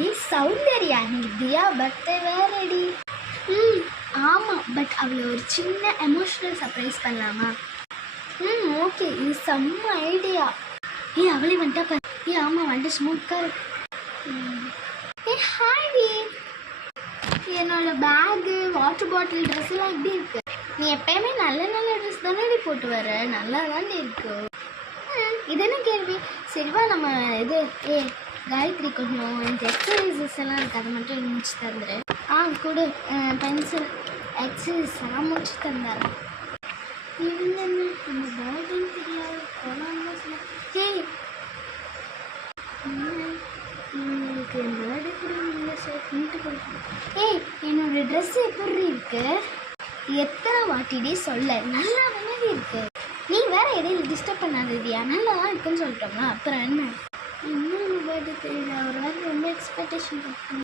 ஏய் சௌந்தர்யா, இன்னைக்கு தியா பர்த்டே வேறடி. ஆமாம், பட் அவளை ஒரு சின்ன எமோஷ்னல் சர்ப்ரைஸ் பண்ணலாமா? ஓகே, இது செம்ம ஐடியா. அவளே வந்துட்டா பாரு. ஆமாம் வந்துட்டு ஸ்மூத்தாக இருக்கு. ஹாய்டி, என்னோட பேகு, வாட்டர் பாட்டில், ட்ரெஸ் எல்லாம் எப்படி இருக்கு? நீ எப்பயுமே நல்ல நல்ல ட்ரெஸ் தானே போட்டு வர, நல்லா தானே இருக்கு. இது என்ன கேள்வி? சரிவா, நம்ம இது காயத்ரி கொஞ்சம் இந்த எக்ஸசைசஸ் எல்லாம் இருக்குது, அதை மட்டும் முடிச்சு தந்துடு. கொடு, பென்சில் எக்ஸசைஸ் எல்லாம் முடிச்சு தந்துடுறேன். என்னென்ன நம்ம பேர்டேன்னு தெரியாது, போனான்னு சொன்னேன். உங்களுக்கு என் பேர்டே கூட இல்லை சார், பின்ட்டு கொடுக்கணும். என்னோட ட்ரெஸ் எப்படி இருக்கு? எத்தனை வாட்டிடி சொல்ல, நல்லா தானே இருக்கு. நீ வேற இடையில டிஸ்டர்ப் பண்ணாத தியா, நல்லா தான் இருக்குன்னு சொல்லிட்டோம்னா அப்புறம் என்ன? இன்னும் பேர்டே தெரியல, ஒரு வேறு ரொம்ப எக்ஸ்பெக்டேஷன்